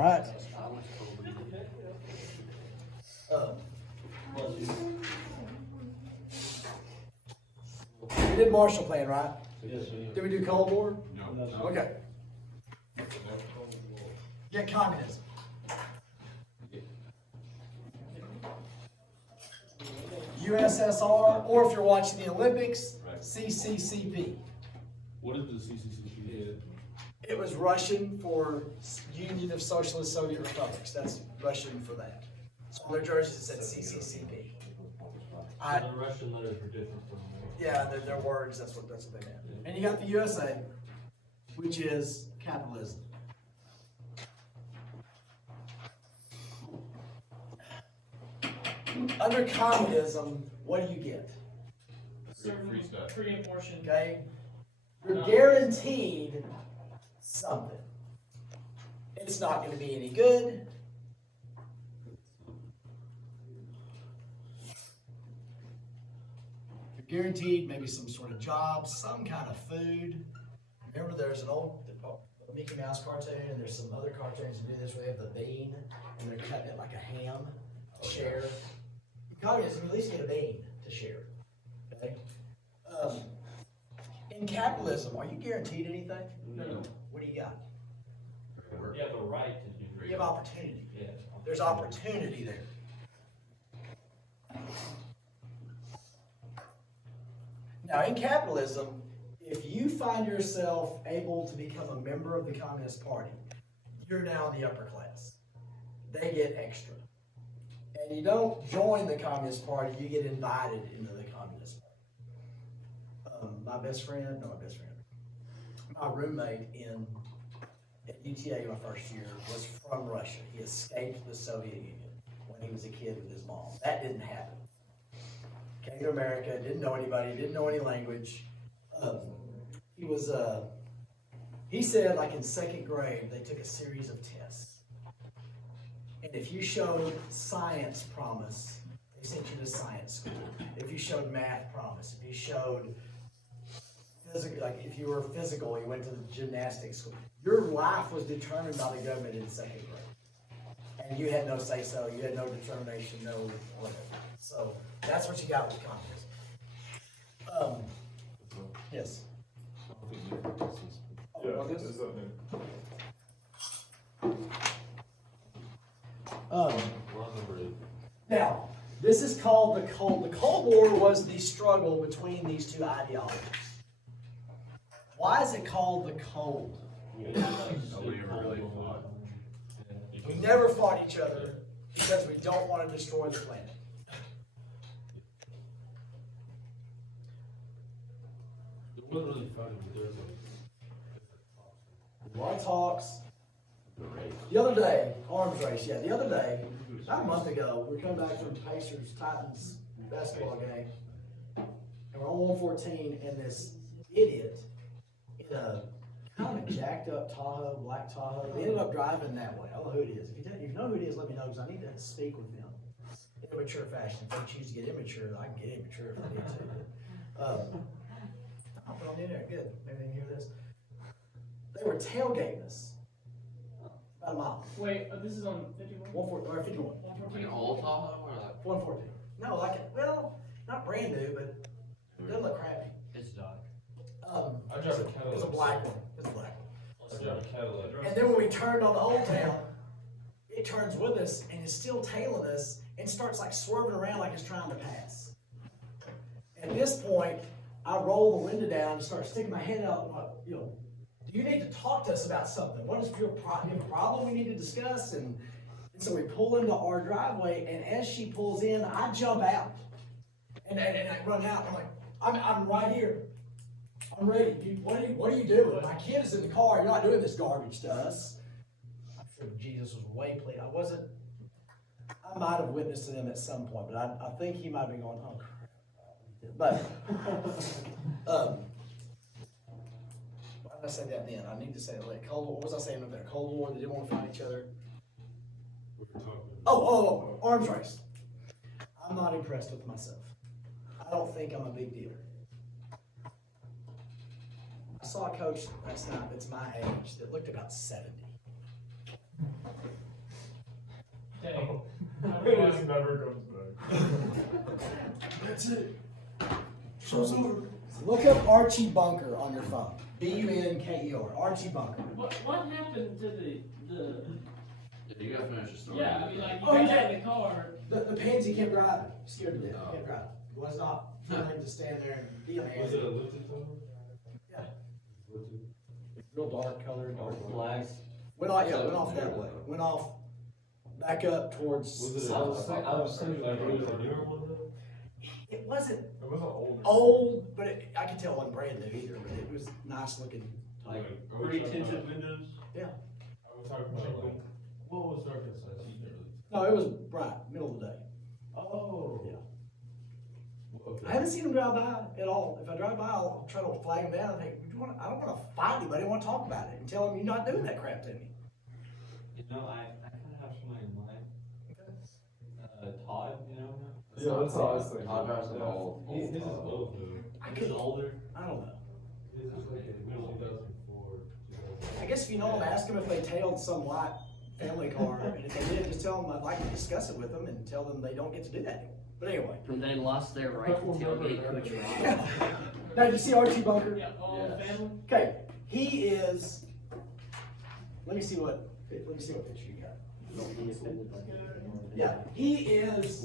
All right. We did Marshall Plan, right? Yes, sir. Did we do Cold War? No. Okay. Yeah, communism. USSR, or if you're watching the Olympics, CCCP. What is the CCCP? It was Russian for Union of Socialist Soviet Republics. That's Russian for that. So on their jerseys it said CCCP. The Russian letters are different from. Yeah, their words. That's what they meant. And you got the USA, which is capitalism. Under communism, what do you get? Free stuff. Free abortion. Okay, you're guaranteed something. It's not going to be any good. You're guaranteed maybe some sort of job, some kind of food. Remember, there's an old Mickey Mouse cartoon, and there's some other cartoons that do this where they have the bean, and they're cutting it like a ham to share. In communism, you at least get a bean to share. Okay. In capitalism, are you guaranteed anything? No. What do you got? You have a right to do. You have opportunity. Yes. There's opportunity there. Now, in capitalism, if you find yourself able to become a member of the Communist Party, you're now in the upper class. They get extra. And you don't join the Communist Party, you get invited into the Communist Party. My roommate at UTA my first year was from Russia. He escaped the Soviet Union when he was a kid with his mom. That didn't happen. Came to America, didn't know anybody, didn't know any language. He said like in second grade, they took a series of tests. And if you showed science promise, they sent you to science school. If you showed math promise, if you showed physical, like if you were physical, you went to the gymnastics school. Your life was determined by the government in second grade. And you had no say-so, you had no determination, no whatever. So that's what you got with communism. Yes. Yeah, Oh, this? is that new? Now, this is called the Cold. The Cold War was the struggle between these two ideologies. Why is it called the Cold? Nobody ever really fought. We never fought each other because we don't want to destroy the planet. It wasn't really fun, but there was A lot of talks. The other day, arms race, yeah, the other day, about a month ago, we were coming back from Pacers Titans basketball game, and we're on 114, and this idiot in a kind of jacked up Tahoe, black Tahoe, they ended up driving that way. I don't know who it is. If you know who it is, let me know, because I need to speak with them in a mature fashion. If they choose to get immature, I can get immature if I need to. I'll put on in there, good. Maybe they can hear this. They were tailgating us. About a mile. Wait, this is on 51? 51. Like an old Tahoe or like? 114. No, like it, well, not brand new, but it doesn't look crappy. It's dark. I drive a Cadillac. It was a black one. It was a black one. I drive a Cadillac. And then when we turned on the Old Town, it turns with us and is still tailing us and starts like swerving around like it's trying to pass. At this point, I roll the window down and start sticking my head out. You know, do you need to talk to us about something? What is your problem we need to discuss? And so we pull into our driveway, and as she pulls in, I jump out. And I run out. I'm like, I'm right here. I'm ready. What are you doing? My kid is in the car. You're not doing this garbage to us. I'm sure Jesus was way pleased. I might have witnessed to them at some point, but I think he might have been going, oh, crap. But, why did I say that then? I need to say it later. Cold War, what was I saying up there? Cold War, they didn't want to fight each other. Oh, arms race. I'm not impressed with myself. I don't think I'm a big deal. I saw a coach last night that's my age that looked about 70. never comes back. That's it. Show's over. Look up Archie Bunker on your phone. Bunker. Archie Bunker. What happened to the, Yeah, you gotta finish the story. yeah, I mean, like, you Oh, got yeah. in the car, The pansy kept driving. Scared to death. Oh. Kept driving. Was not willing to stand there and be a man. Was it a lifted tunnel? Yeah. Lifted? Real dark color, dark Flags? Went off that way. Went off back up towards. Was it I was thinking like, like- it was a newer one though? It wasn't It wasn't old. old, but I could tell it wasn't brand new either. But it was nice looking. Like, Are we talking tinted about- windows? Yeah. I was talking about like, What was dark inside? So you can't really. No, it was bright, middle of the day. Oh. Yeah. Okay. I haven't seen them drive by at all. If I drive by, I'll try to flag them down and think, I don't want to fight anybody. I want to talk about it and tell them you're not doing that crap to me. You know, I kind of have somebody in mind. Todd, you know? yeah, that's all I was thinking. Todd drives an Yeah. old. His is old though. I His could- is older. I don't know. His is like a 2004. I guess if you know them, ask them if they tailed some white family car, and if they did, just tell them I'd like to discuss it with them and tell them they don't get to do that anymore. But anyway. And they lost their right to tailgate Coach Rob. Now, did you see Archie Bunker? yeah, all the Yes. family. Okay, he is. Let me see what picture you got. Yeah, he is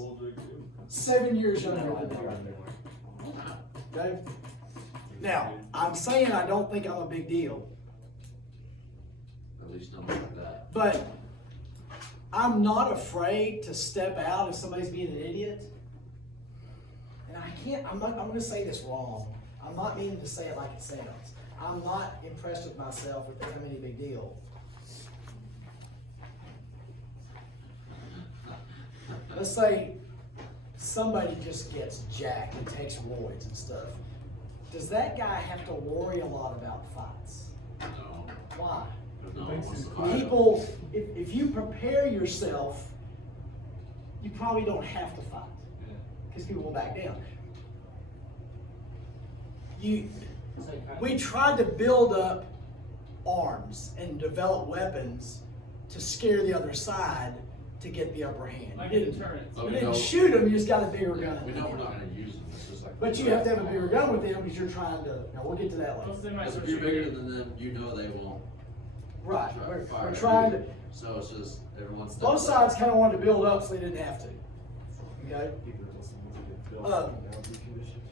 7 years younger than me right there. Okay. Now, I'm saying I don't think I'm a big deal, At least don't like that. but I'm not afraid to step out if somebody's being an idiot. And I'm gonna say this wrong. I'm not meaning to say it like it sounds. I'm not impressed with myself or think I'm any big deal. Let's say somebody just gets jacked and takes roids and stuff. Does that guy have to worry a lot about fights? No. Why? No one Thanks, wants to you- fight. People, if you prepare yourself, you probably don't have to fight. Because people will back down. We tried to build up arms and develop weapons to scare the other side to get the upper hand. Like You a didn't, deterrent. But you we didn't know- shoot them, you just got a bigger gun. We know we're not gonna use them, it's just like. But you have to have a bigger gun with them because you're trying to, now we'll get to that later. Plus they might Because if start you're bigger shooting. than them, you know they won't. Right, try- we're fire at trying you. to, So it's just, everyone's. both sides kind of wanted to build up so they didn't have to. Okay?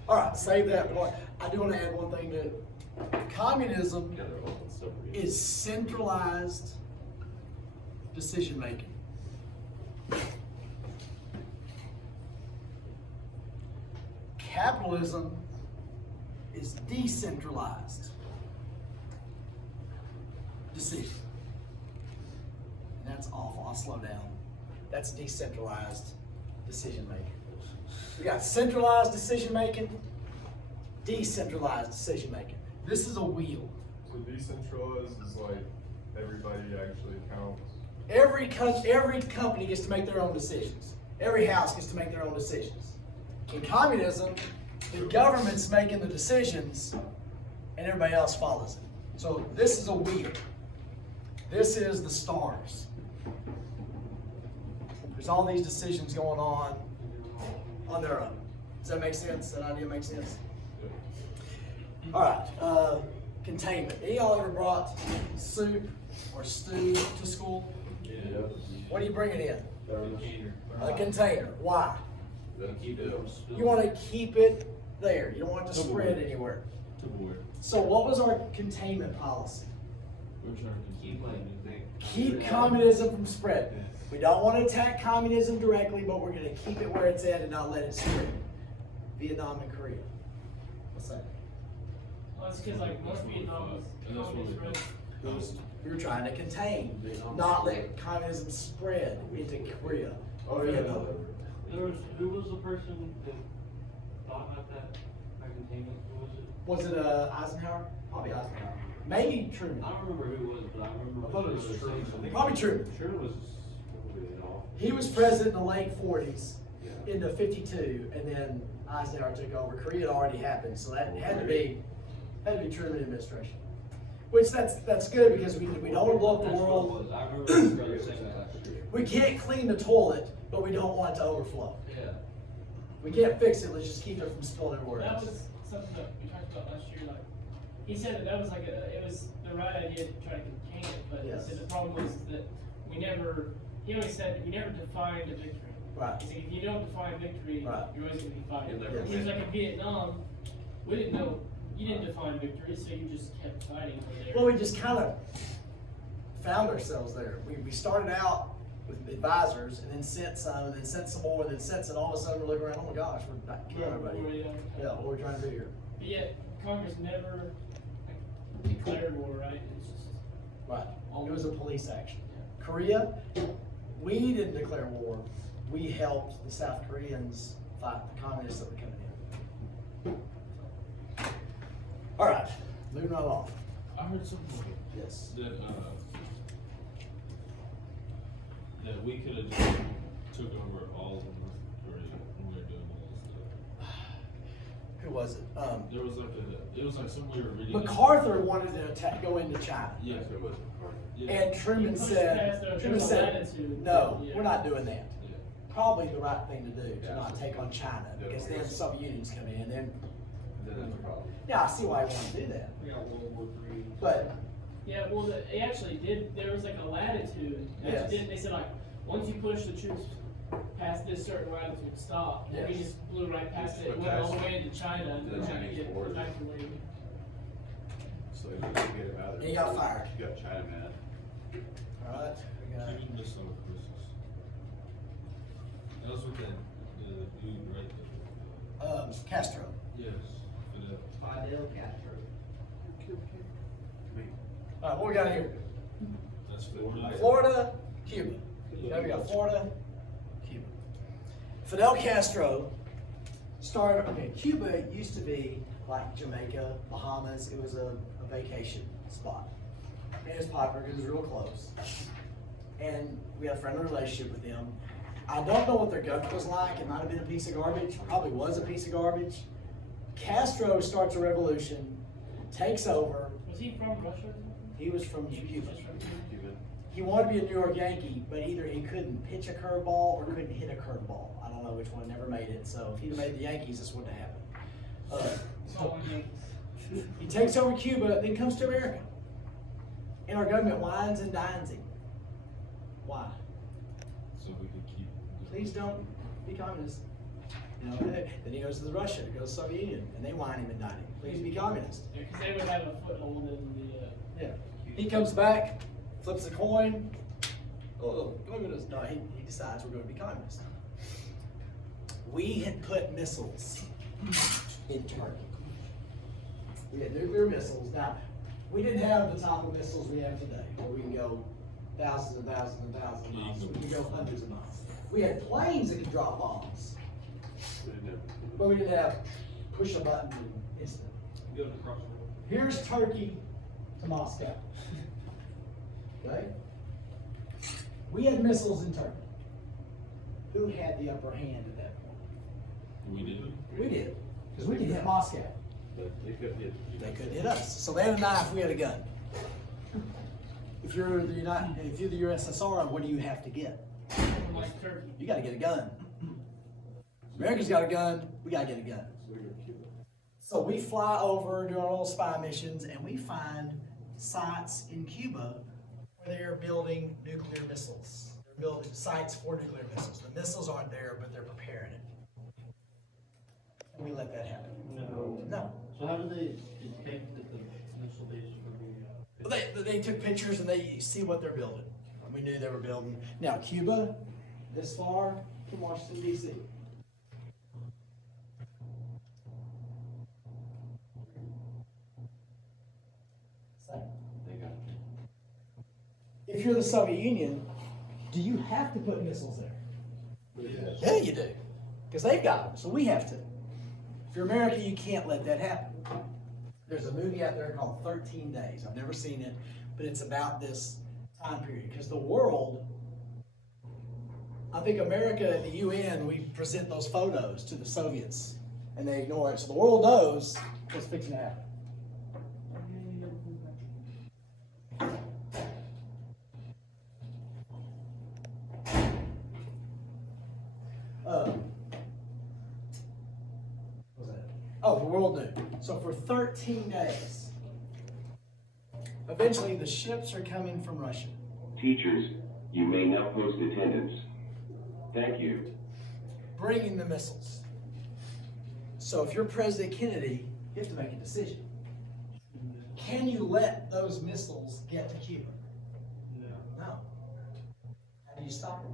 All right, save that part. I do want to add one thing to it. Communism is centralized decision making. Capitalism is decentralized decision. And that's awful. I'll slow down. That's decentralized decision making. We got centralized decision making, decentralized decision making. This is a wheel. So decentralized is like everybody actually counts. Every company gets to make their own decisions. Every house gets to make their own decisions. In communism, the government's making the decisions and everybody else follows it. So this is a wheel. This is the stars. There's all these decisions going on their own. Does that make sense? That idea make sense? All right, containment. Any of y'all ever brought soup or stew to school? Yeah. What do you bring it in? Container. A container. Why? Keep it. You want to keep it there. You don't want it to spread anywhere. So what was our containment policy? We're trying to Keep like Keep communism from spreading. We don't want to attack communism directly, but we're going to keep it where it's at and not let it spread. Vietnam and Korea. What's that? Well, it's because like most Vietnam was And that's what we- communist, We were trying to contain, not let communism spread into Korea or Vietnam. Who was the person that thought about that containment? Who was it? Was it Eisenhower? Probably Eisenhower. Maybe Truman. I don't remember who it was, but I remember. I thought it was Truman. Probably Truman. Truman was really off. He was president in the late 40s, Yeah. into 52, and then Eisenhower took over. Korea had already happened, so that had to be Truman administration. Which that's good because we don't want to blow up the That's what it world. was. I remember my brother saying that last year. We can't clean the toilet but we don't want it to overflow. Yeah. We can't fix it, let's just keep it from spilling everywhere That else. was something that we talked about last year, like, he said that was like it was the right idea to try to contain it, but he Yes. said the problem was that he always said we never defined a victory. Right. He said if you don't define victory, Right. you're always gonna be fighting. You'll never He was win. like in Vietnam, we didn't know, you didn't define victory, so you just kept fighting over there. Well, we just kind of found ourselves there. We started out with advisors and then sent some, and then sent some more, and then sent some, and all of a sudden we're looking around, oh my gosh, we're not killing everybody. Yeah, what we're trying to do here. But yet, Congress never like, declared war, right? It's just, Right, it was a police action. Korea, we didn't declare war, we helped the South Koreans fight the communists that were coming in. All right, moving right along. I heard something Yes. that we could have just took over all of North Korea when we were doing all this stuff. Who was it? There was it was like something we were reading. MacArthur wanted to go into China. Yeah. It was McCarthy. Yeah. And Truman said, no, Yeah. we're not doing that. Yeah. Probably the right thing to do, to not take on China, because then the Soviet Union's coming in, then, Then that's a problem. yeah, I see why he wanted to do that. We got World War III. But, yeah, well, it actually did, there was like a latitude. Yes. They said like, once you push the troops past this certain latitude, stop. And we Yes. just blew right past Just it, put went all the past way into China, and the then Chinese get border. back to where you. So you get him out of there. And he got fired. You got China mad. alright, we got, Even the summer Christmas. That was with the dude right Castro. there. Yes. Fidel. Fidel Castro. Alright, what we got here? That's Florida. Florida, Cuba. There we go, Florida, Cuba. Fidel Castro started, okay, Cuba used to be like Jamaica, Bahamas, it was a vacation spot. And it was popular because it was real close. And we had a friendly relationship with them. I don't know what their government was like, it might have been a piece of garbage, probably was a piece of garbage. Castro starts a revolution, takes over, Was he from Russia? Or something? he was from Cuba. He's from Cuba. Cuban. He wanted to be a New York Yankee, but either he couldn't pitch a curveball or couldn't hit a curveball. I don't know which one, never made it. So if he'd have made the Yankees, this wouldn't have happened. So on Yankees. He takes over Cuba, then comes to America. And our government wines and dines him. Why? So we could keep. Please don't be communist. You know, then he goes to Russia, goes to the Soviet Union, and they wine him and dine him. Please be communist. Yeah, because they would have a foothold in the. Yeah. He comes back, flips a coin. Oh, communist. No, he decides we're going to be communist. We had put missiles in Turkey. We had nuclear missiles. Now, we didn't have the type of missiles we have today, where we can go thousands and thousands and thousands of miles. We can go hundreds of miles. We had planes that could drop bombs, We didn't have. but we didn't have push a button and instant. Go to the crossroads. Here's Turkey to Moscow. Okay? We had missiles in Turkey. Who had the upper hand at that point? We did. We did, because we could hit Moscow. But they couldn't hit. They couldn't hit us. So they had a knife, we had a gun. If you're the USSR, what do you have to get? Something like Turkey. You gotta get a gun. America's got a gun, we gotta get a gun. So we were Cuba. So we fly over, do our little spy missions, and we find sites in Cuba where they're building nuclear missiles. They're building sites for nuclear missiles. The missiles aren't there, but they're preparing it. And we let that happen. No. No. So how did they detect that the missile base were being? They took pictures and they see what they're building. We knew they were building. Now, Cuba, this far from Washington, D.C. Same. They got. If you're the Soviet Union, do you have to put missiles there? Yeah, you do. Because they've got them, so we have to. If you're America, you can't let that happen. There's a movie out there called 13 Days. I've never seen it, but it's about this time period. Because the world, I think America at the UN, we present those photos to the Soviets, and they ignore it. So the world knows what's fixing to happen. What was that? Oh, the world knew. So for 13 days, eventually the ships are coming from Russia. Teachers, you may now post attendance. Thank you. Bringing the missiles. So if you're President Kennedy, you have to make a decision. Can you let those missiles get to Cuba? No. How do you stop them?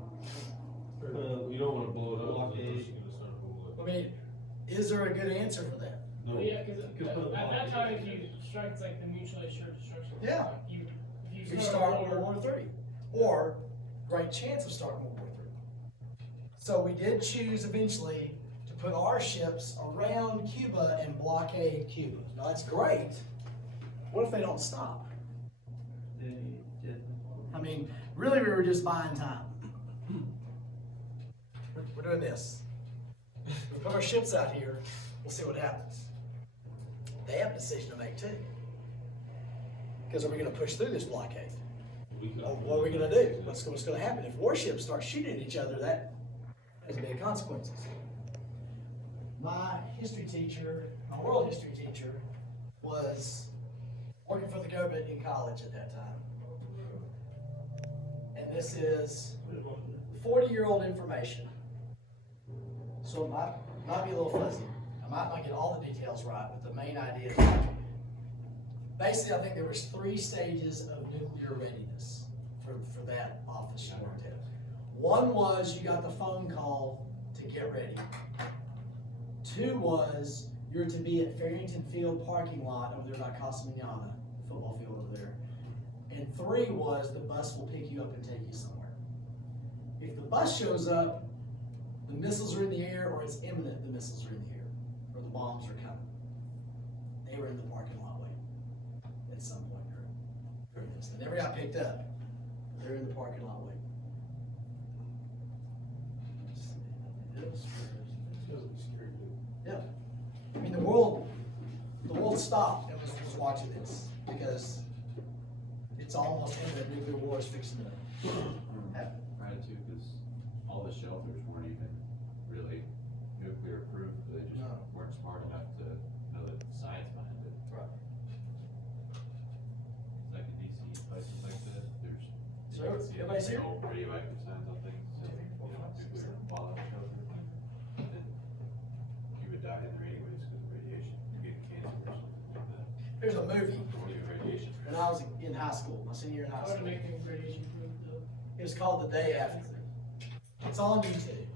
You don't wanna blow it up, because you're gonna start a I mean, is there a good answer for that? No. Yeah, because at that time, if you strike, it's like the mutually assured destruction. Yeah. If You start World War III, or great chance of starting World War III. So we did choose eventually to put our ships around Cuba and blockade Cuba. Now that's great. What if they don't stop? I mean, really, we were just buying time. We're doing this. We put our ships out here. We'll see what happens. They have a decision to make too. Because are we going to push through this blockade? Or what are we going to do? What's going to happen? If warships start shooting at each other, that has big consequences. My history teacher, my world history teacher, was working for the government in college at that time. And this is 40-year-old information. So it might be a little fuzzy. I might not get all the details right, but the main idea is basically, I think there was 3 stages of nuclear readiness for that office she worked at. One was you got the phone call to get ready. 2 was you're to be at Farrington Field parking lot over there by Casa Manana, the football field over there. And 3 was the bus will pick you up and take you somewhere. If the bus shows up, the missiles are in the air, or it's imminent the missiles are in the air, or the bombs are coming. They were in the parking lot waiting at some point during this. They never got picked up. They're in the parking lot waiting. Yeah. I mean, the world stopped and was watching this because it's almost imminent. Nuclear war is fixing to happen. Right, too, because all the shelters weren't even really nuclear proof, they just No. weren't smart enough to know the science behind it. Right. It's like in DC, places like that, there's, So you can see everybody's the here? old radioactive signs on things, so, nuclear fallout shelter. And you would die in there anyways, because of radiation, you get cancer or something like that. There's a movie Or you radiation. when I was in high school, my senior year in I high want to school. make things radiation proof though. It was called The Day After. It's on YouTube.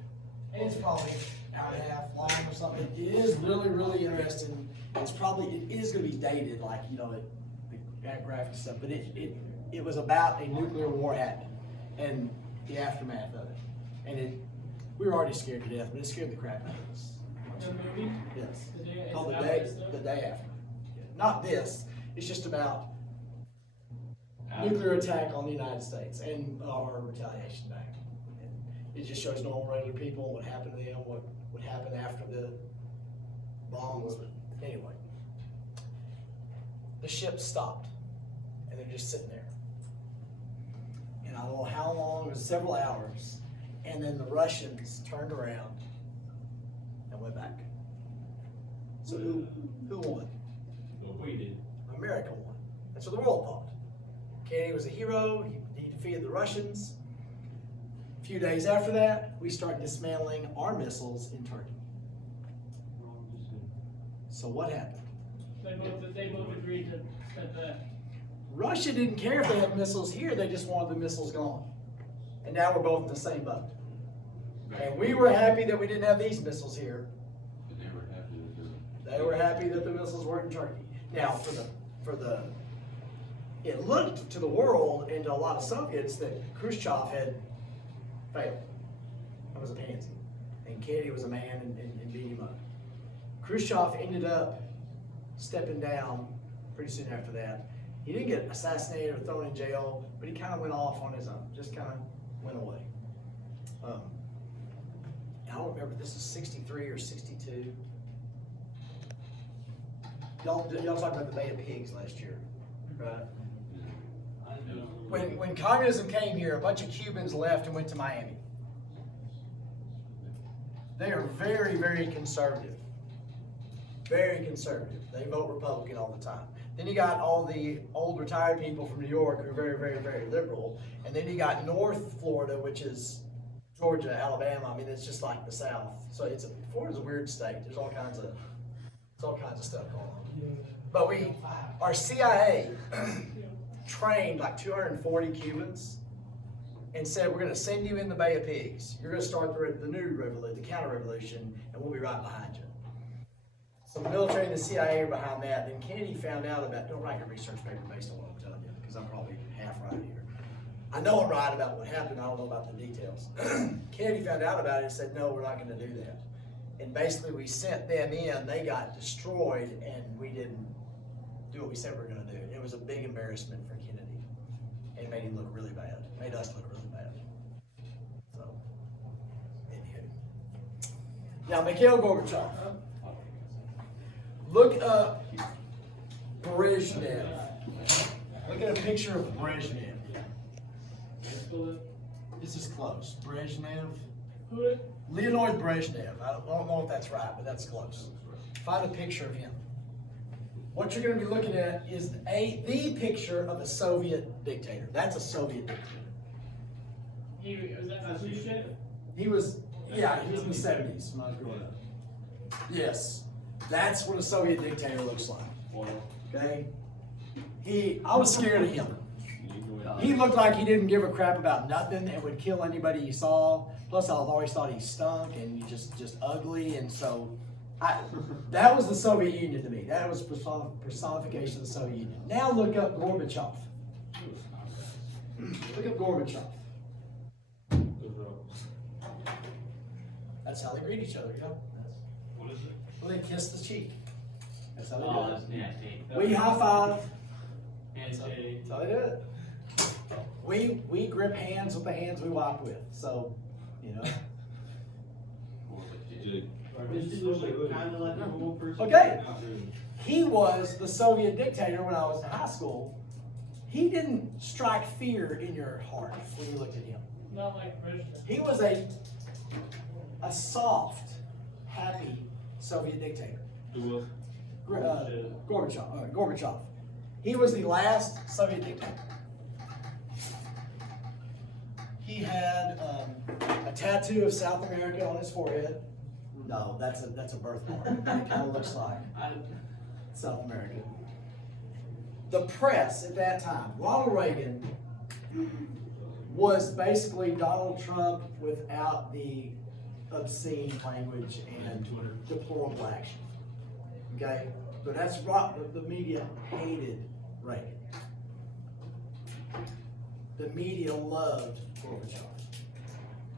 And it's probably an hour and a half long or something. It is really, really interesting. It is gonna be dated, like, the graphic stuff, but it was about a nuclear war happening and the aftermath of it. And we were already scared to death, but it scared the crap out of us. The movie, Yes. the day, Called is The it Day, after stuff? The Day After. Not this, it's just about nuclear attack on the United States and our retaliation back. And it just shows normal, regular people, what happened to them, what happened after the bombs. But anyway, the ship stopped, and they're just sitting there. And I don't know how long, it was several hours, and then the Russians turned around and went back. So who won? We did. America won. That's what the world thought. Kennedy was a hero. He defeated the Russians. A few days after that, we start dismantling our missiles in Turkey. So what happened? They both agreed to step back. Russia didn't care if they had missiles here. They just wanted the missiles gone. And now we're both in the same boat. And we were happy that we didn't have these missiles here. But they were happy with They were happy that the missiles weren't in Turkey. Now, it looked to the world and to a lot of Soviets that Khrushchev had failed. That was a pansy. And Kennedy was a man and beat him up. Khrushchev ended up stepping down pretty soon after that. He didn't get assassinated or thrown in jail, but he kind of went off on his own, just kind of went away. I don't remember if this is 63 or 62. Y'all talked about the Bay of Pigs last year, right? When communism came here, a bunch of Cubans left and went to Miami. They are very, very conservative. Very conservative. They vote Republican all the time. Then you got all the old retired people from New York who are very, very, very liberal. And then you got North Florida, which is Georgia, Alabama. I mean, it's just like the South. So Florida's a weird state. There's all kinds of stuff going on. But our CIA trained like 240 Cubans and said, we're gonna send you in the Bay of Pigs. You're gonna start the new revolution, the counter-revolution, and we'll be right behind you. So the military and the CIA are behind that. Then Kennedy found out about, don't write your research paper based on what I'm telling you, because I'm probably half right here. I know I'm right about what happened, I don't know about the details. Kennedy found out about it and said, no, we're not gonna do that. And basically we sent them in, they got destroyed, and we didn't do what we said we were gonna do. It was a big embarrassment for Kennedy. It made him look really bad, made us look really bad. So, anywho. Now, Mikhail Gorbachev. Look up Brezhnev. Look at a picture of Brezhnev. This is close. Brezhnev. Leonid Brezhnev. I don't know if that's right, but that's close. Find a picture of him. What you're going to be looking at is the picture of a Soviet dictator. That's a Soviet dictator. Was that Khrushchev? He was in the 70s when I was growing up. Yes. That's what a Soviet dictator looks like. Okay? I was scared of him. He looked like he didn't give a crap about nothing and would kill anybody he saw. Plus, I've always thought he stunk and he just ugly. And so, that was the Soviet Union to me. That was personification of the Soviet Union. Now look up Gorbachev. Look up Gorbachev. That's how they greet each other, What is it? Well, they kiss the cheek. That's how they Oh, do that's it. nasty. We high five. Handshake. That's how they do it. We grip hands with the hands we wipe with. So, you know. This looks like kind of like a normal person. Okay. He was the Soviet dictator when I was in high school. He didn't strike fear in your heart when you looked at him. Not like Khrushchev. He was a soft, happy Soviet dictator. Who was? Gorbachev. He was the last Soviet dictator. He had a tattoo of South America on his forehead. No, that's a birthmark. It kind of looks like South America. The press at that time, Ronald Reagan was basically Donald Trump without the obscene language and deplorable action. Okay? But that's right, the media hated Reagan. The media loved Gorbachev.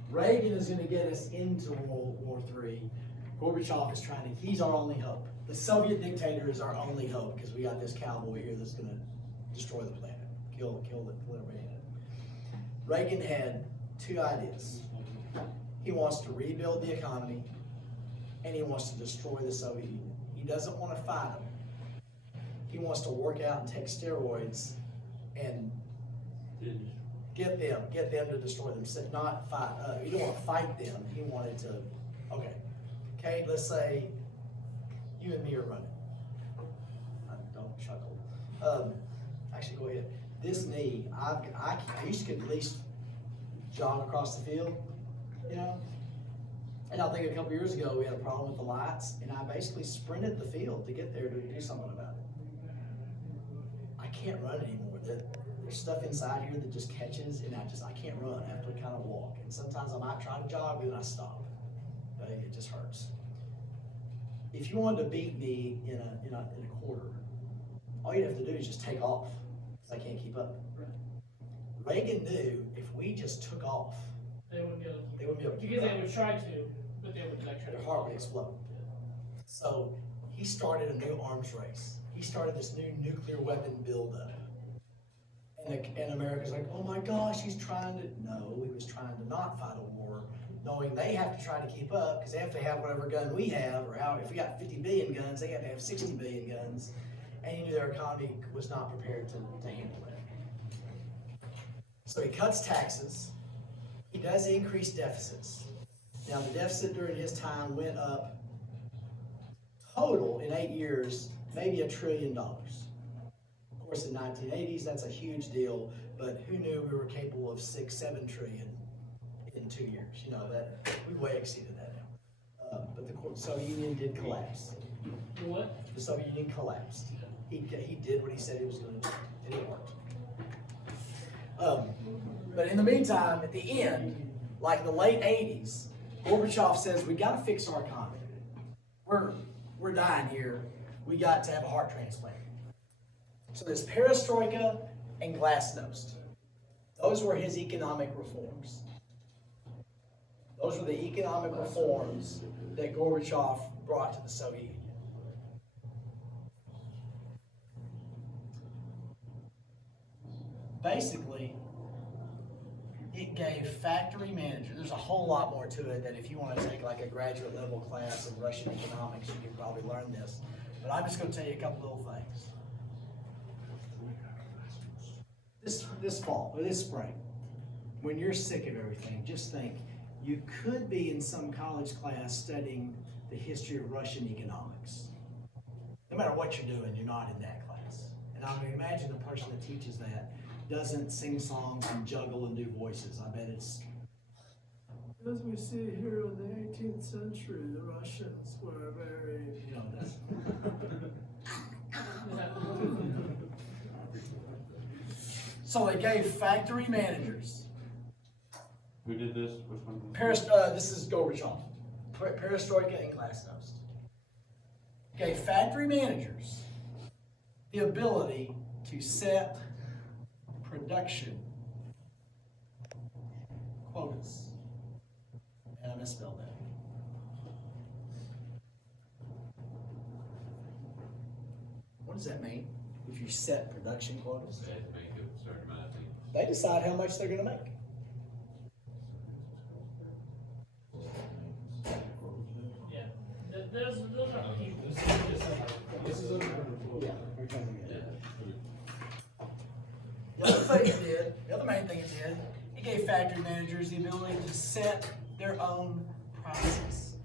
Reagan is going to get us into World War III. Gorbachev is he's our only hope. The Soviet dictator is our only hope because we got this cowboy here that's going to destroy the planet, kill everybody in it. Reagan had two ideas. He wants to rebuild the economy and he wants to destroy the Soviet Union. He doesn't want to fight them. He wants to work out and take steroids and get them to destroy them. Said not fight. He didn't want to fight them. He wanted to. Okay. Let's say you and me are running. Don't chuckle. Actually, go ahead. This knee, I used to at least jog across the field, you know. And I think a couple years ago we had a problem with the lights, and I basically sprinted the field to get there to do something about it. I can't run anymore. There's stuff inside here that just catches, and I can't run. I have to kind of walk. And sometimes I might try to jog, but then I stop. Okay? It just hurts. If you wanted to beat me in a quarter, all you'd have to do is just take off. I can't keep up. Reagan knew if we just took off, They wouldn't be able to. they wouldn't be able to keep Because up. they would try to, but they would like try to. Their heart would explode. So he started a new arms race. He started this new nuclear weapon buildup. And America's like, oh my gosh, he's trying to. No, he was trying to not fight a war, knowing they have to try to keep up because they have to have whatever gun we have, or if we got 50 billion guns, they have to have 60 billion guns. And he knew their economy was not prepared to handle that. So he cuts taxes. He does increase deficits. Now, the deficit during his time went up total in 8 years, maybe $1 trillion. Of course, in 1980s, that's a huge deal, but who knew we were capable of 6-7 trillion in 2 years? You know, that we way exceeded that now. But the Soviet Union did collapse. The what? The Soviet Union collapsed. He did what he said he was going to do, and it worked. But in the meantime, at the end, like the late 80s, Gorbachev says, we got to fix our economy. We're dying here. We got to have a heart transplant. So there's perestroika and glasnost. Those were his economic reforms. Those were the economic reforms that Gorbachev brought to the Soviet Union. Basically, it gave factory managers, there's a whole lot more to it that if you want to take like a graduate level class in Russian economics, you can probably learn this. But I'm just going to tell you a couple little things. This fall, or this spring, when you're sick of everything, just think, you could be in some college class studying the history of Russian economics. No matter what you're doing, you're not in that class. And I would imagine the person that teaches that doesn't sing songs and juggle and do voices. I bet it's, as we see here in the 18th century, the Russians were very, you know, that's. So they gave factory managers. Who did this? Which one? This is Gorbachev. Perestroika and glasnost. Gave factory managers the ability to set production quotas. And I misspelled that. What does that mean? If you set production quotas? They had to make a certain amount of things. They decide how much they're going to make. Yeah. Those are people. This is a. Yeah. The other thing it did, the other main thing it did, it gave factory managers the ability to set their own prices.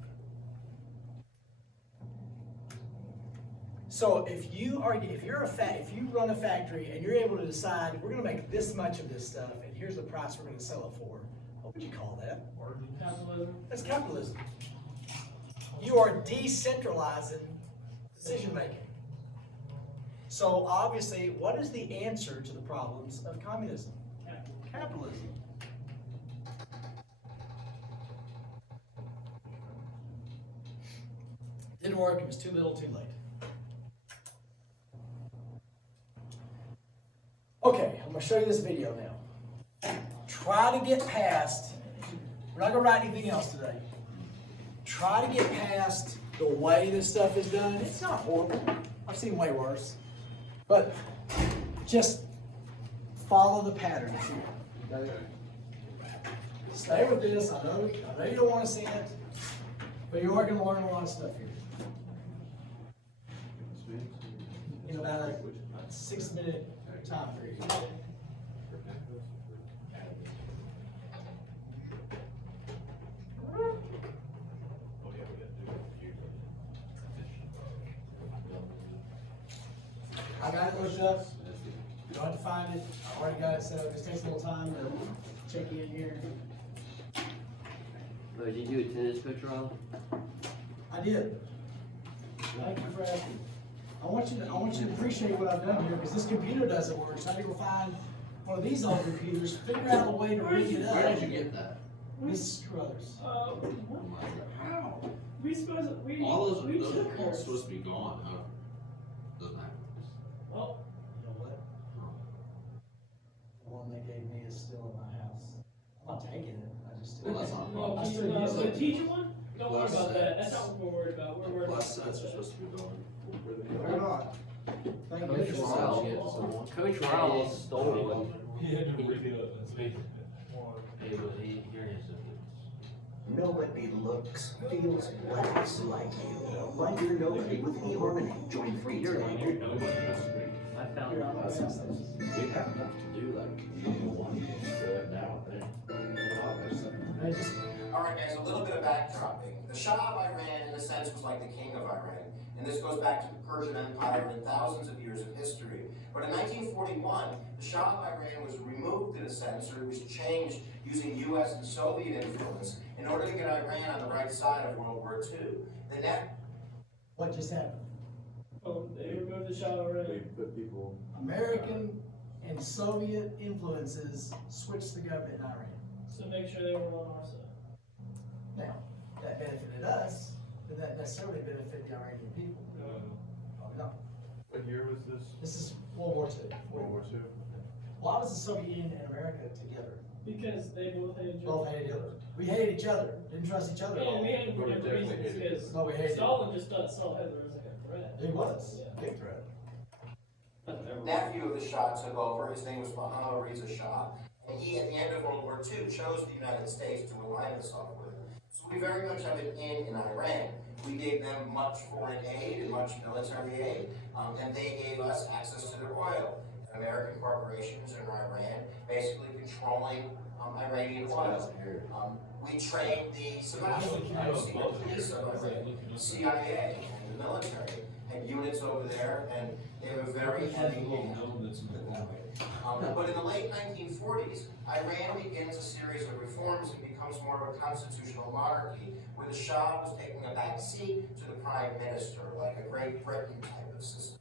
So if you run a factory and you're able to decide we're going to make this much of this stuff and here's the price we're going to sell it for, what would you call that? Capitalism. That's capitalism. You are decentralizing decision making. So obviously, what is the answer to the problems of communism? Capitalism. Didn't work, it was too little, too late. Okay, I'm gonna show you this video now. Try to get past, we're not gonna write anything else today. Try to get past the way this stuff is done. It's not horrible. I've seen way worse. But just follow the pattern. Okay? Stay with this. I know you don't want to see it, but you are going to learn a lot of stuff here. In about a 6-minute time period. I got it looked up. You don't have to find it. I already got it set up. It just takes a little time to check in here. Oh, did you do attendance coach, Ron? I did. Thank you for asking. I want you to appreciate what I've done here because this computer doesn't work. So I had to go find one of these old computers, figure out a way to rig it up. Where did you get that? Miss Struthers. How? We supposed we All those, we those took are all her. supposed to be gone, huh? Doesn't matter. Well, You know what? The one they gave me is still in my house. I'm not taking it. I just. Well, that's not a no, problem. I still use the it. teacher one? Don't worry Plus about that. That's sets. not what we're worried about. We're worried Plus about sets are supposed to be gone. They're not. Thank Coach goodness. Ryle. Coach Ryle stole one. He had to rig it up. That's big. Nobody looks, feels, laughs like you. Like you're nobody with eHarmony. Join free today. I found Here, I'm gonna one. fix this. We have enough to do, like, one, now, then. I just, All right. All right, guys, a little bit of backdropping. The Shah of Iran, in a sense, was like the king of Iran. And this goes back to the Persian Empire and thousands of years of history. But in 1941, the Shah of Iran was removed, in a sense, or it was changed using US and Soviet influence in order to get Iran on the right side of World War II. The net. What just happened? Oh, they removed the shot already. They put people. American and Soviet influences switched the government in Iran. So make sure they were on our side. Now, that benefited us, but that necessarily benefit the Iranian people. Probably not. What year was this? This is World War II. World War II? Why was the Soviet Union and America together? Because they both hated each Both other. hated each other. We hated each other. Didn't trust each other at And all. we had But we different definitely reasons, hated because No, we hated Stalin just saw Hitler as like a threat. He was. Yeah. Big threat. Nephew of the Shah took over. His name was Mohammad Reza Shah. And he, at the end of World War II, chose the United States to align himself with. So we very much have an in Iran. We gave them much foreign aid and much military aid, and they gave us access to their oil. American corporations in Iran basically controlling Iranian oil. We trained the secret police of Iran, CIA, and the military, had units over there, and they have a very heavy hand. But in the late 1940s, Iran begins a series of reforms and becomes more of a constitutional monarchy, where the Shah was taking a back seat to the prime minister, like a Great Britain type of system.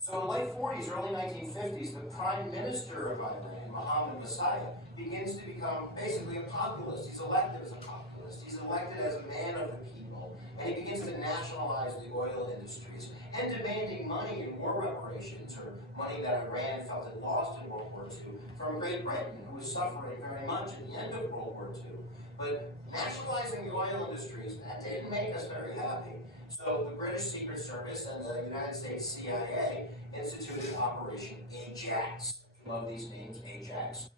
So in the late 40s, early 1950s, the prime minister of Iran, Mohammad Messiah, begins to become basically a populist. He's elected as a populist. He's elected as a man of the people, and he begins to nationalize the oil industries and demanding money in war reparations, or money that Iran felt it lost in World War II, from Great Britain, who was suffering very much at the end of World War II. But nationalizing the oil industries, that didn't make us very happy. So the British Secret Service and the United States CIA instituted Operation Ajax. Love these names, Ajax.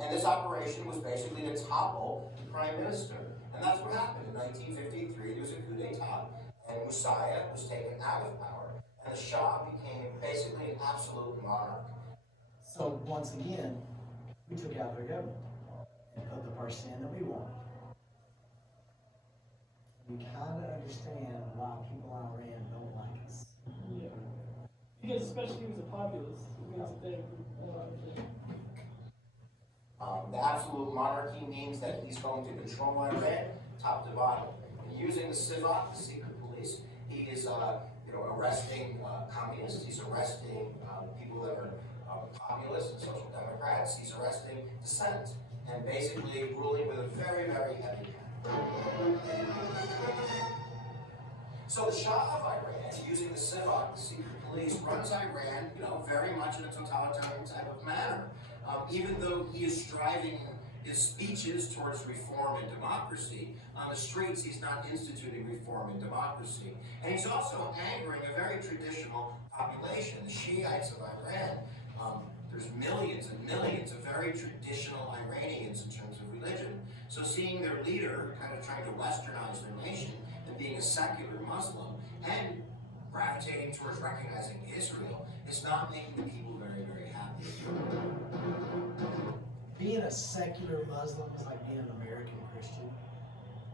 And this operation was basically to topple the prime minister. And that's what happened. In 1953, there was a coup d'etat, and Messiah was taken out of power, and the Shah became basically an absolute monarch. So once again, we took out their government and put the person in that we wanted. We kind of understand why people in Iran don't like us. Yeah. Because especially he was a populist. It means that they The absolute monarchy means that he's going to control Iran top to bottom. And using the Sivak, the secret police, he is arresting communists, he's arresting people that are populists and social democrats, he's arresting dissent, and basically ruling with a very, very heavy hand. So the Shah of Iran, using the Sivak, the secret police, runs Iran, very much in a totalitarian type of manner. Even though he is striving his speeches towards reform and democracy, on the streets he's not instituting reform and democracy. And he's also angering a very traditional population, the Shiites of Iran. There's millions and millions of very traditional Iranians in terms of religion. So seeing their leader kind of trying to westernize their nation and being a secular Muslim and gravitating towards recognizing Israel is not making the people very, very happy. Being a secular Muslim is like being an American Christian,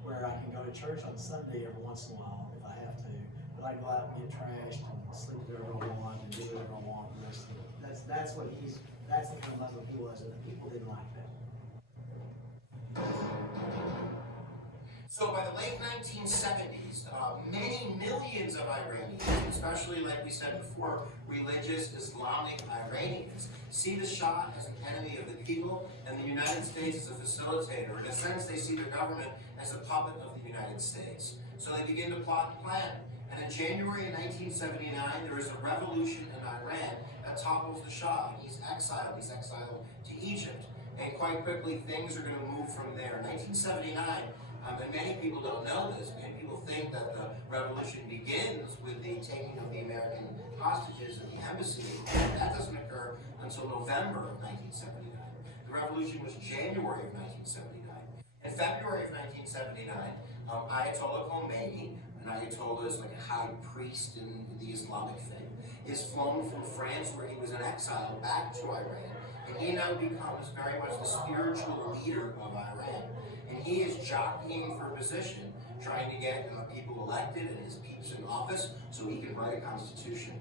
where I can go to church on Sunday every once in a while if I have to, but I go out and get trashed and sleep wherever I want and do whatever I want. That's the kind of Muslim he was, and the people didn't like that. So by the late 1970s, many millions of Iranians, especially like we said before, religious Islamic Iranians, see the Shah as an enemy of the people and the United States as a facilitator. In a sense, they see the government as a puppet of the United States. So they begin to plot and plan. And in January of 1979, there is a revolution in Iran that topples the Shah. He's exiled to Egypt. And quite quickly, things are going to move from there. In 1979, and many people don't know this, and people think that the revolution begins with the taking of the American hostages at the embassy. That doesn't occur until November of 1979. The revolution was January of 1979. In February of 1979, Ayatollah Khomeini, an Ayatollah is like a high priest in the Islamic faith, is flown from France, where he was in exile, back to Iran. And he now becomes very much the spiritual leader of Iran. And he is jockeying for position, trying to get people elected and his peeps in office so he can write a constitution.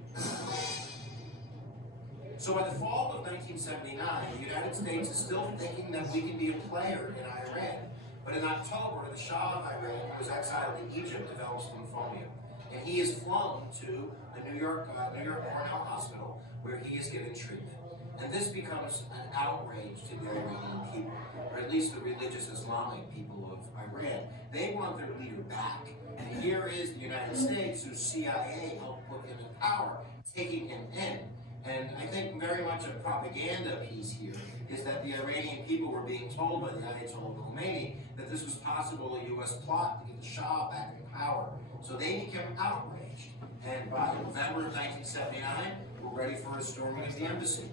So by the fall of 1979, the United States is still thinking that we can be a player in Iran. But in October, the Shah of Iran, who was exiled to Egypt, develops lymphomia. And he is flown to the New York Cornell Hospital, where he is given treatment. And this becomes an outrage to the Iranian people, or at least the religious Islamic people of Iran. They want their leader back. And here is the United States, whose CIA helped put him in power, taking him in. And I think very much a propaganda piece here is that the Iranian people were being told by the Ayatollah Khomeini that this was possible a U.S. plot to get the Shah back in power. So they became outraged. And by November of 1979, we're ready for a storming of the embassy.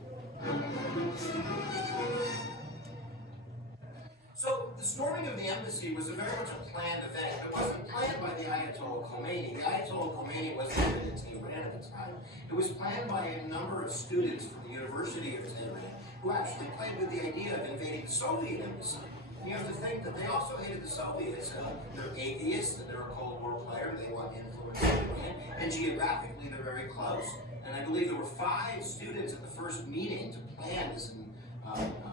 So the storming of the embassy was a very much a planned event. It wasn't planned by the Ayatollah Khomeini. The Ayatollah Khomeini wasn't even in Tehran at the time. It was planned by a number of students from the University of Tehran who actually played with the idea of invading the Soviet embassy. And you have to think that they also hated the Soviets. They're atheists and they're a Cold War player. They want influence in Iran. And geographically, they're very close. And I believe there were 5 students at the first meeting to plan this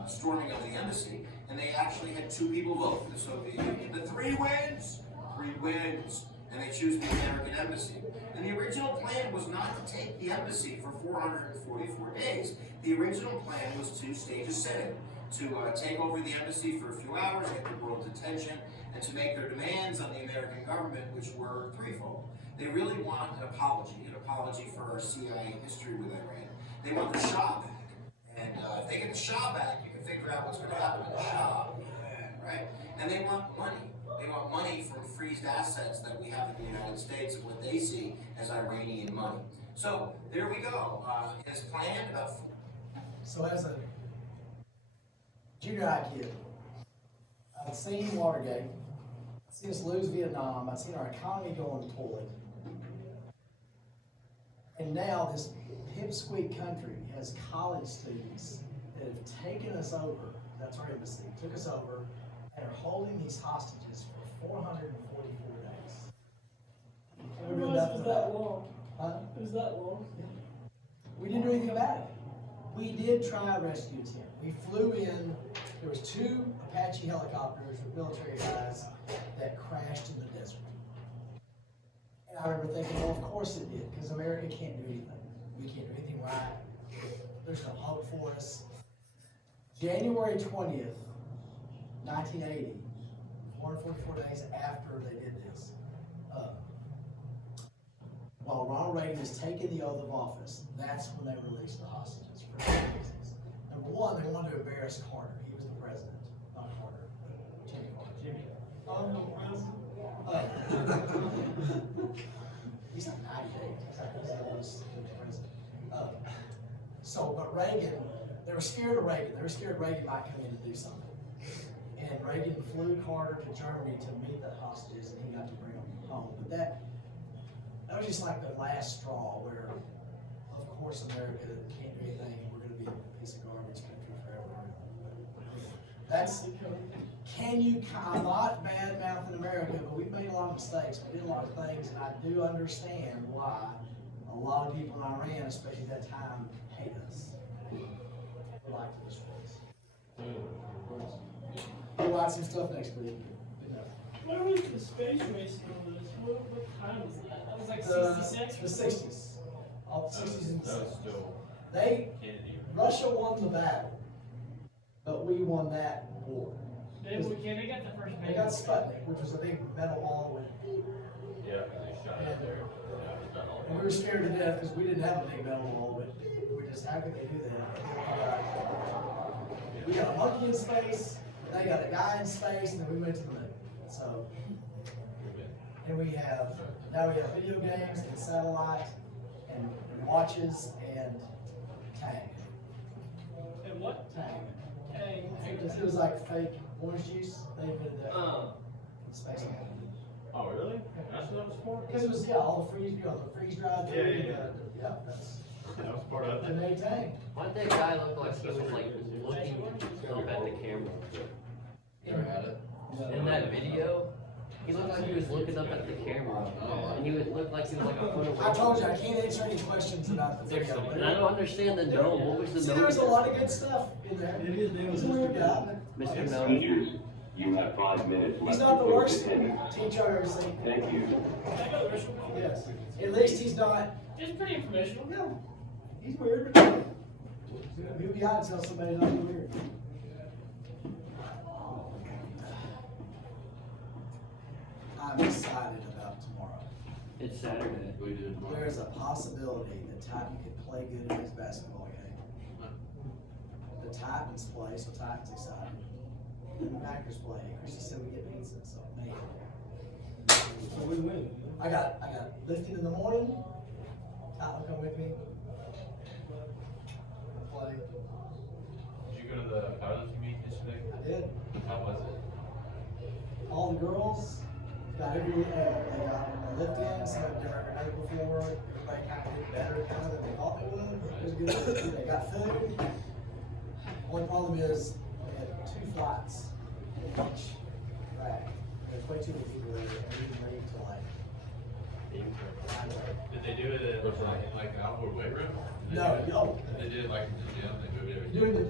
storming of the embassy. And they actually had 2 people vote for the Soviet Union. The 3 wins! 3 wins! And they choose the American embassy. And the original plan was not to take the embassy for 444 days. The original plan was to stage a sit-in, to take over the embassy for a few hours, get the world's attention, and to make their demands on the American government, which were threefold. They really want an apology for our CIA history with Iran. They want the Shah back. And if they get the Shah back, you can figure out what's going to happen to the Shah, right? And they want money. They want money from freezed assets that we have in the United States and what they see as Iranian money. So there we go. It is planned about. So as a junior high kid, I'd seen Watergate, I'd seen us lose Vietnam, I'd seen our economy go on the toilet. And now this pipsqueak country has college students that have taken us over, that's our embassy, took us over, and are holding these hostages for 444 days. I didn't realize it was that long. Huh? It was that long. Yeah. We didn't do anything about it. We did try a rescue attempt. We flew in, there was 2 Apache helicopters with military guys that crashed in the desert. And I remember thinking, well, of course it did, because America can't do anything. We can't do anything right. There's no hope for us. January 20th, 1980, 444 days after they did this, while Ronald Reagan is taking the oath of office, that's when they released the hostages for 2 reasons. Number one, they wanted to embarrass Carter. He was the president, not Carter, Jimmy Carter. Jimmy. I'm the president. He's like 98. He's the oldest president. But Reagan, they were scared of Reagan. They were scared Reagan might come in to do something. And Reagan flew Carter to Germany to meet the hostages, and he got to bring them home. But that was just like the last straw where, of course, America can't do anything, and we're going to be a piece of garbage country forever. I'm not bad-mouthing America, but we've made a lot of mistakes. We did a lot of things, and I do understand why a lot of people in Iran, especially at that time, hate us. They like to destroy us. We'll watch some stuff next week. What was the space race and all this? What time was that? That was like The 66 or 60s. All the 60s and That was 70s. still Kennedy. Russia won the battle, but we won that war. They got the first They got Sputnik, which was a big metal ball with. Yeah, because they shot it there. Yeah, it was done all And we were scared to death because we didn't have a big metal ball, but we just, how could they do that? We got a monkey in space, they got a guy in space, and then we went to the moon. So, and now we have video games and satellite and watches and tag. And what? Tag. Hey, It was like fake orange juice. They invented that in space. Oh, really? That's what that was for? Because it was, all the freeze dried food. Yeah. That's That was part of the it. Nate Tang. Why'd that guy look like he was like looking up at the camera? You ever had it? In that video, he looked like he was looking up at the camera, and he would look like he was like a foot away. I told you, I can't answer any questions about the video. And I don't understand the gnome. What was the See, gnome? there's a lot of good stuff in there. He's a weird guy. Mr. Gnome. Teachers, you have 5 minutes left He's to not the post worst attendance. teacher I've ever seen. Thank you. Can I go to Russian? Yes. At least he's not, It's pretty informational. yeah, he's weird. He'll be out and tell somebody not to be weird. I'm excited about tomorrow. It's Saturday. We do it tomorrow. There's a possibility that Titan could play good in his basketball game. The Titans play, so Titans excited. And the Packers play. Christian said we get pizza, so man. So we win. I got lifting in the morning. Titan will come with me. We'll play. Did you go to the powerlifting meet yesterday? I did. How was it? All the girls got they got a lift in, some of them never ever done it before. Everybody kind of did better kind of than they thought they would. It was good. They got food. Only problem is we had 2 flights in each rack. There's way too many people there, and we didn't leave till like 9:30. Did they do it in like an outdoor weight room? No, They did it like in the gym, they moved everything. Doing the